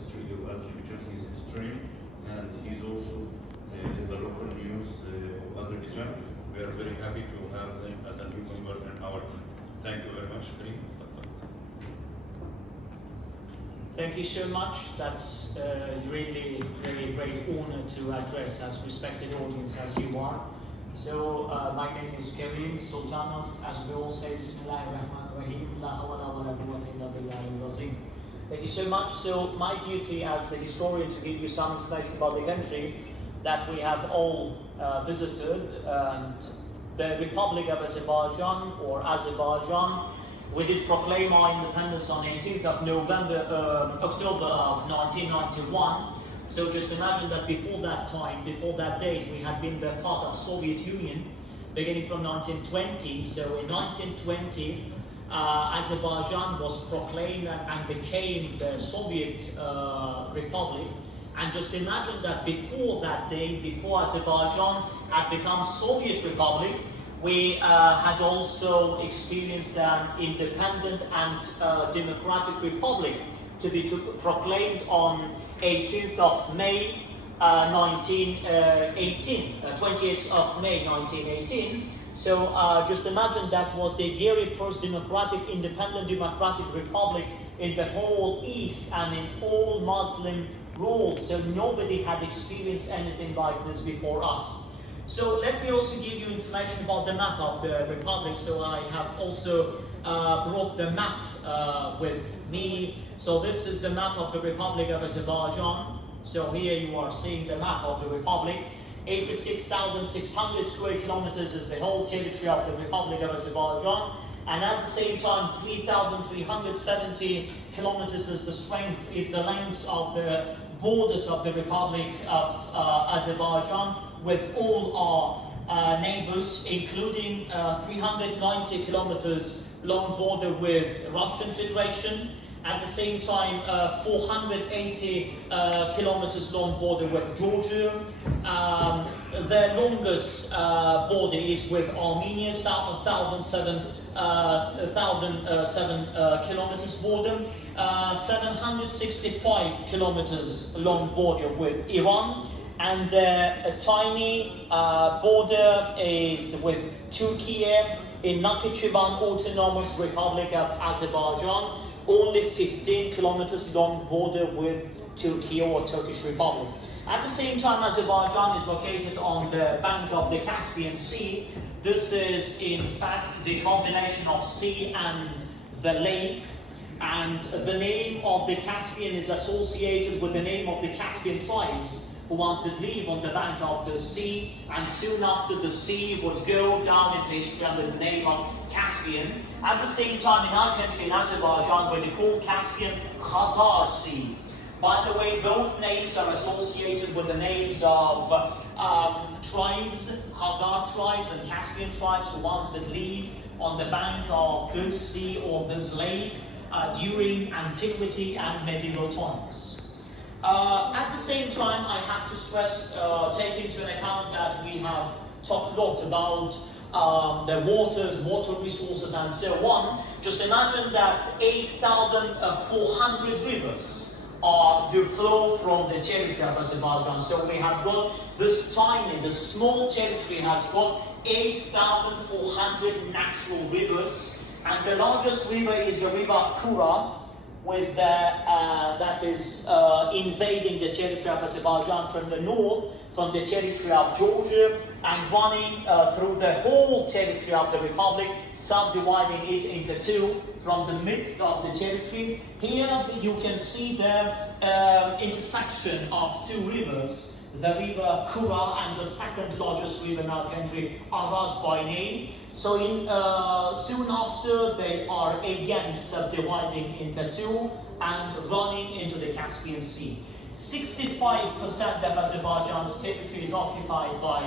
history of Azerbaijan. He's a historian, and he's also in the local news of Azerbaijan. We are very happy to have him as a new member in our team. Thank you very much, Kerim. Thank you so much. That's really a great honor to address as respected audience as you are. So my name is Kerim Sultanov. As we all say, Bismillahirrahmanirrahim. La hawla wa la quwwata illa billahi al-azim. Thank you so much. So my duty as the historian to give you some information about the country that we have all visited, and the Republic of Azerbaijan, or Azerbaijan. We did proclaim our independence on 18th of October of 1991. So just imagine that before that time, before that date, we had been the part of Soviet Union, beginning from 1920. So in 1920, Azerbaijan was proclaimed and became the Soviet Republic. And just imagine that before that day, before Azerbaijan had become Soviet Republic, we had also experienced an independent and democratic republic to be proclaimed on 18th of May 1918, 28th of May 1918. So just imagine that was the very first democratic, independent democratic republic in the whole East and in all Muslim rule. So nobody had experienced anything like this before us. So let me also give you information about the map of the Republic. So I have also brought the map with me. So this is the map of the Republic of Azerbaijan. So here you are seeing the map of the Republic. 86,600 square kilometers is the whole territory of the Republic of Azerbaijan. And at the same time, 3,370 kilometers is the length of the borders of the Republic of Azerbaijan, with all our neighbors, including 390 kilometers long border with Russian Federation. At the same time, 480 kilometers long border with Georgia. The longest border is with Armenia, 1,007 kilometers border. 765 kilometers long border with Iran. And a tiny border is with Turkey in Nakhchivan Autonomous Republic of Azerbaijan. Only 15 kilometers long border with Turkey or Turkish Republic. At the same time, Azerbaijan is located on the bank of the Caspian Sea. This is in fact the combination of sea and the lake. And the name of the Caspian is associated with the name of the Caspian tribes who once did live on the bank of the sea, and soon after the sea would go down into history under the name of Caspian. At the same time, in our country, in Azerbaijan, where they call Caspian Khazar Sea. By the way, both names are associated with the names of tribes, Khazar tribes and Caspian tribes who once did live on the bank of this sea or this lake during antiquity and medieval times. At the same time, I have to stress, take into account that we have talked a lot about the waters, water resources and so on. Just imagine that 8,400 rivers do flow from the territory of Azerbaijan. So we have got this tiny, the small territory has got 8,400 natural rivers. And the largest river is the river of Kura, with that is invading the territory of Azerbaijan from the north, from the territory of Georgia, and running through the whole territory of the Republic, subdividing it into two from the midst of the territory. Here you can see the intersection of two rivers, the river Kura and the second largest river in our country, Araz by name. So soon after, they are again subdividing into two and running into the Caspian Sea. 65% of Azerbaijan's territory is occupied by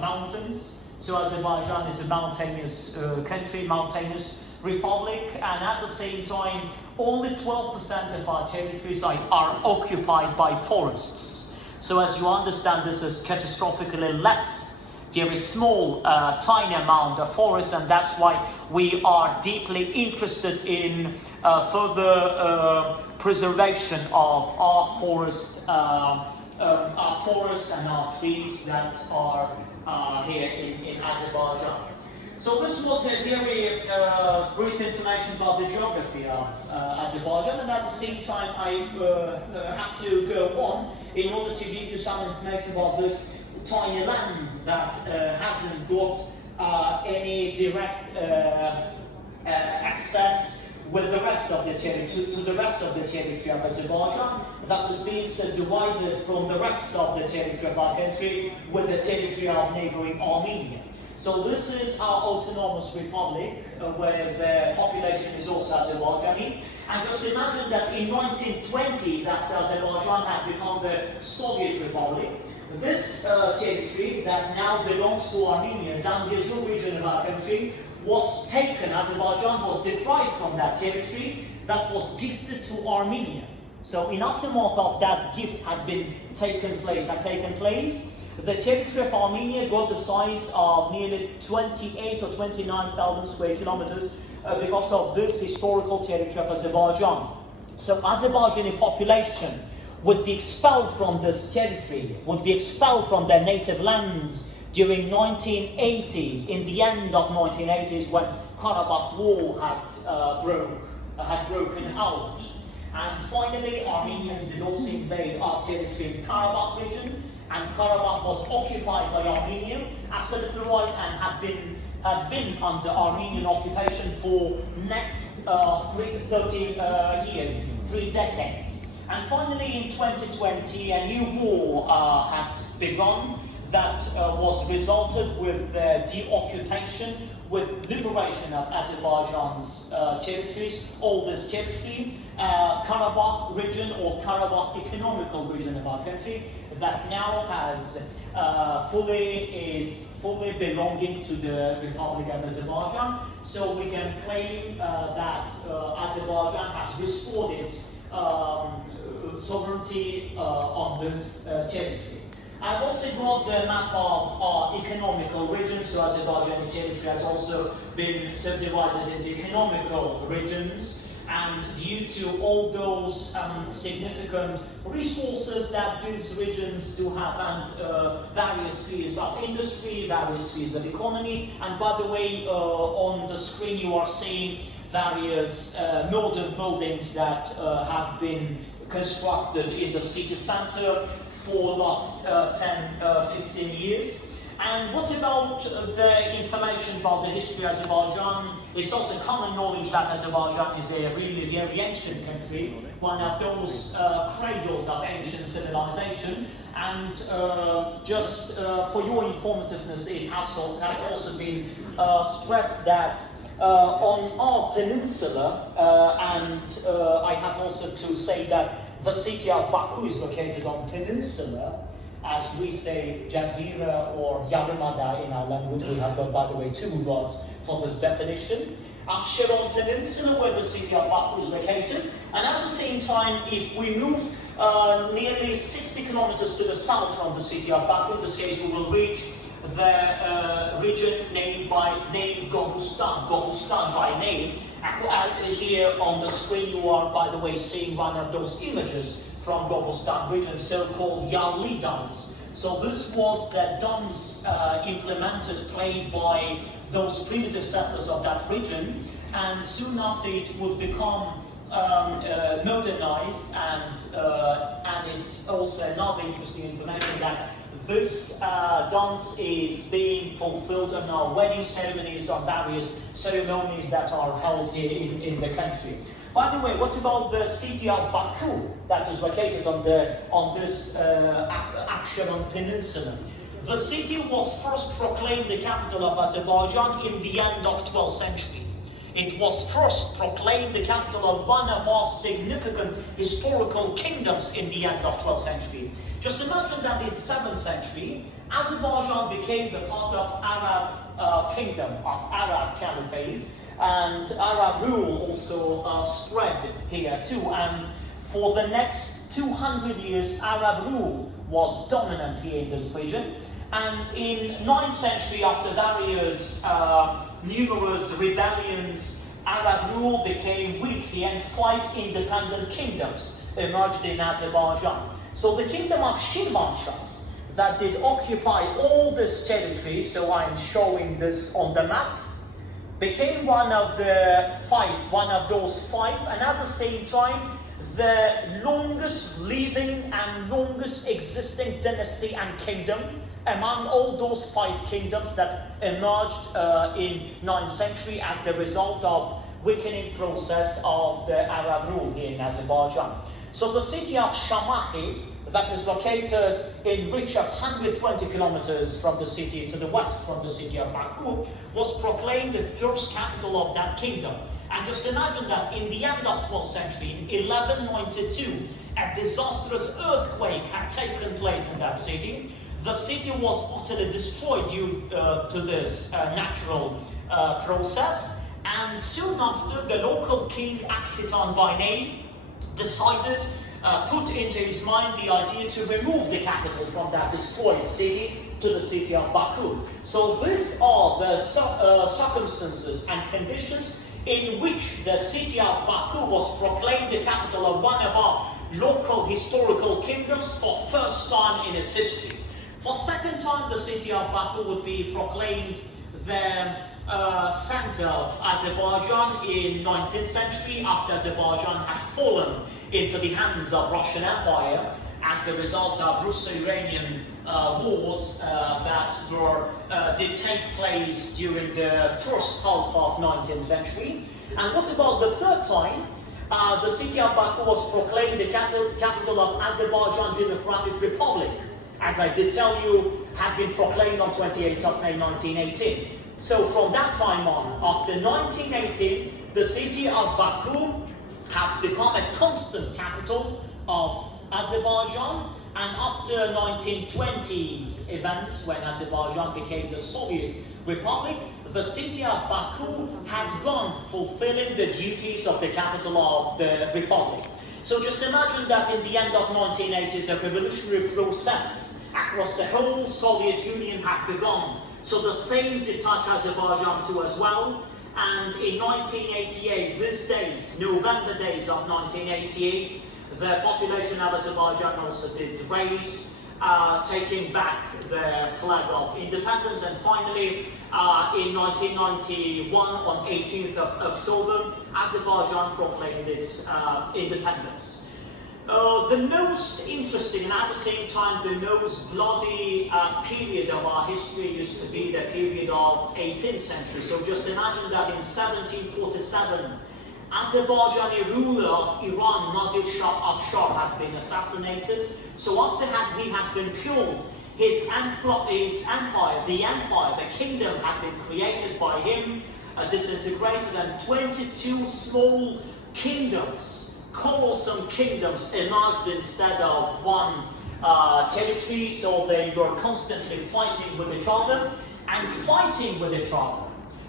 mountains. So Azerbaijan is a mountainous country, mountainous republic, and at the same time, only 12% of our territories are occupied by forests. So as you understand, this is catastrophically less there is small, tiny amount of forest, and that's why we are deeply interested in further preservation of our forest and our trees that are here in Azerbaijan. So this was a very brief information about the geography of Azerbaijan, and at the same time I have to go on in order to give you some information about this tiny land that hasn't got any direct access with the rest of the territory, to the rest of the territory of Azerbaijan, that has been subdivided from the rest of the territory of our country with the territory of neighboring Armenia. So this is our autonomous republic, where the population is also Azerbaijani. And just imagine that in 1920s, after Azerbaijan had become the Soviet Republic, this territory that now belongs to Armenia, Zangezur region of our country, was taken. Azerbaijan was deprived from that territory that was gifted to Armenia. So in aftermath of that gift had taken place, the territory of Armenia got the size of nearly 28 or 29,000 square kilometers because of this historical territory of Azerbaijan. So Azerbaijani population would be expelled from this territory, would be expelled from their native lands during 1980s, in the end of 1980s, when Karabakh War had broken out. And finally, Armenians did also invade our territory in Karabakh region, and Karabakh was occupied by Armenia, absolutely right, and had been under Armenian occupation for next 30 years, 3 decades. And finally, in 2020, a new war had begun that was resulted with deoccupation, with liberation of Azerbaijan's territories, all this territory, Karabakh region or Karabakh economical region of our country, that now is fully belonging to the Republic of Azerbaijan. So we can claim that Azerbaijan has restored its sovereignty on this territory. I've also got the map of our economical regions, so Azerbaijani territory has also been subdivided into economical regions, and due to all those significant resources that these regions do have, and various spheres of industry, various spheres of economy, and by the way, on the screen you are seeing various modern buildings that have been constructed in the city center for the last 10-15 years. And what about the information about the history of Azerbaijan? It's also common knowledge that Azerbaijan is a really very ancient country, one of those cradles of ancient civilization. And just for your informativeness, it has also been stressed that on our peninsula, and I have also to say that the city of Baku is located on peninsula, as we say Jazira or Yarımada in our language. We have got, by the way, 2 words for this definition. Aksheron Peninsula, where the city of Baku is located, and at the same time, if we move nearly 60 kilometers to the south from the city of Baku, in this case we will reach the region named Gobustan by name. Here on the screen you are, by the way, seeing one of those images from Gobustan region, so-called Yalli dance. So this was the dance played by those primitive settlers of that region, and soon after it would become modernized, and it's also another interesting information that this dance is being fulfilled in our wedding ceremonies, or various ceremonies that are held here in the country. By the way, what about the city of Baku that is located on this Aksheron Peninsula? The city was first proclaimed the capital of Azerbaijan in the end of 12th century. It was first proclaimed the capital of one of our significant historical kingdoms in the end of 12th century. Just imagine that in 7th century, Azerbaijan became the part of Arab kingdom, of Arab caliphate, and Arab rule also spread here too. And for the next 200 years, Arab rule was dominant here in this region. And in 9th century, after various numerous rebellions, Arab rule became weak, and 5 independent kingdoms emerged in Azerbaijan. So the kingdom of Shirvanshahs that did occupy all this territory, so I'm showing this on the map, became one of those 5, and at the same time, the longest living and longest existing dynasty and kingdom among all those 5 kingdoms that emerged in 9th century as the result of weakening process of the Arab rule here in Azerbaijan. So the city of Shamahi, that is located in reach of 120 kilometers from the city to the west from the city of Baku, was proclaimed the first capital of that kingdom. And just imagine that in the end of 12th century, in 1192, a disastrous earthquake had taken place in that city. The city was utterly destroyed due to this natural process. And soon after, the local king, Aksitan by name, decided, put into his mind the idea to remove the capital from that destroyed city to the city of Baku. So these are the circumstances and conditions in which the city of Baku was proclaimed the capital of one of our local historical kingdoms for first time in its history. For second time, the city of Baku would be proclaimed the center of Azerbaijan in 19th century, after Azerbaijan had fallen into the hands of Russian Empire as the result of Russo-Iranian wars that did take place during the first half of 19th century. And what about the third time? The city of Baku was proclaimed the capital of Azerbaijan Democratic Republic, as I did tell you, had been proclaimed on 28th of May 1918. So from that time on, after 1918, the city of Baku has become a constant capital of Azerbaijan, and after 1920s events, when Azerbaijan became the Soviet Republic, the city of Baku had gone fulfilling the duties of the capital of the Republic. So just imagine that in the end of 1980s, a revolutionary process across the whole Soviet Union had begun. So the same did touch Azerbaijan too as well. And in 1988, these days, November days of 1988, the population of Azerbaijan also did raise, taking back the flag of independence. And finally, in 1991, on 18th of October, Azerbaijan proclaimed its independence. The most interesting and at the same time the most bloody period of our history used to be the period of 18th century. So just imagine that in 1747, Azerbaijani ruler of Iran, Nadir Shah Afshar, had been assassinated. So after he had been killed, his empire, the kingdom had been created by him, disintegrated, and 22 small kingdoms, colossal kingdoms, emerged instead of one territory. So they were constantly fighting with each other,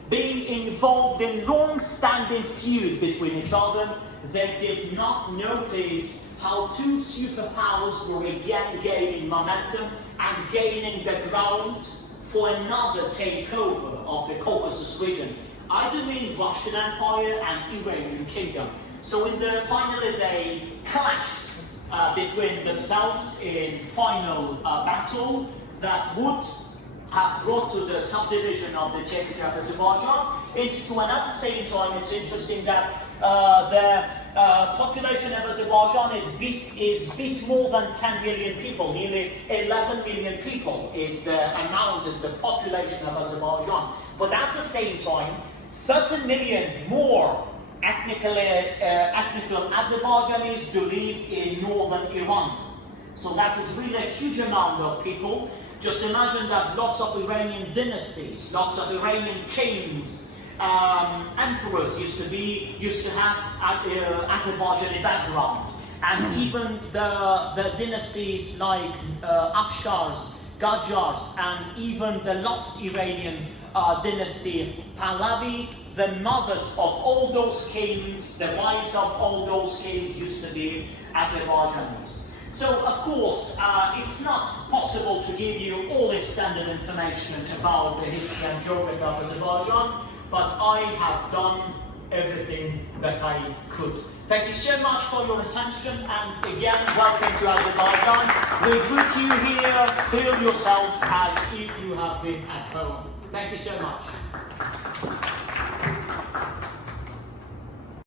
being involved in long-standing feud between each other. They did not notice how two superpowers were again gaining momentum and gaining the ground for another takeover of the Caucasus region. I do mean Russian Empire and Iranian Kingdom. So finally they clashed between themselves in final battle that would have brought to the subdivision of the territory of Azerbaijan into two. And at the same time, it's interesting that the population of Azerbaijan is beat more than 10 million people. Nearly 11 million people is the population of Azerbaijan. But at the same time, 30 million more ethnical Azerbaijanis do live in northern Iran. So that is really a huge amount of people. Just imagine that lots of Iranian dynasties, lots of Iranian kings, emperors used to have Azerbaijani background, and even the dynasties like Afshars, Qajars, and even the lost Iranian dynasty Pahlavi, the mothers of all those kings, the wives of all those kings used to be Azerbaijanis. So, of course, it's not possible to give you all the standard information about the history and geography of Azerbaijan, but I have done everything that I could. Thank you so much for your attention, and again, welcome to Azerbaijan. We greet you here, feel yourselves as if you have been at home. Thank you so much.